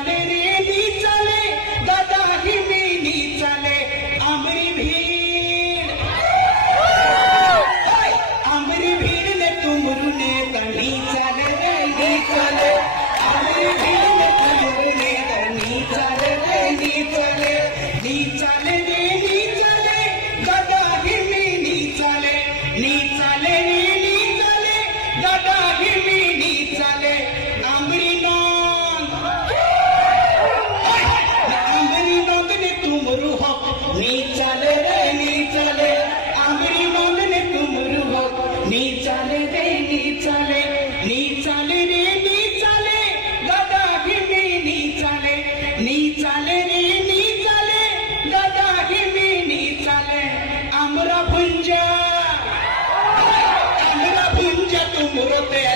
चाले रे नी चाले दादा हिमी नी चाले आमरी भीड़ आमरी भीड़ ने तुमरू ने नी चाले रे नी चाले आमरी भीड़ ने तुमरू ने नी चाले रे नी चाले नी चाले रे नी चाले दादा हिमी नी चाले नी चाले रे नी चाले दादा हिमी नी चाले आमरी नांग आमरी नांग ने तुमरू हक नी चाले रे नी चाले आमरी नांग ने तुमरू हक नी चाले रे नी चाले नी चाले रे नी चाले दादा हिमी नी चाले नी चाले रे नी चाले दादा हिमी नी चाले आमरा भुंजा तुमरो ते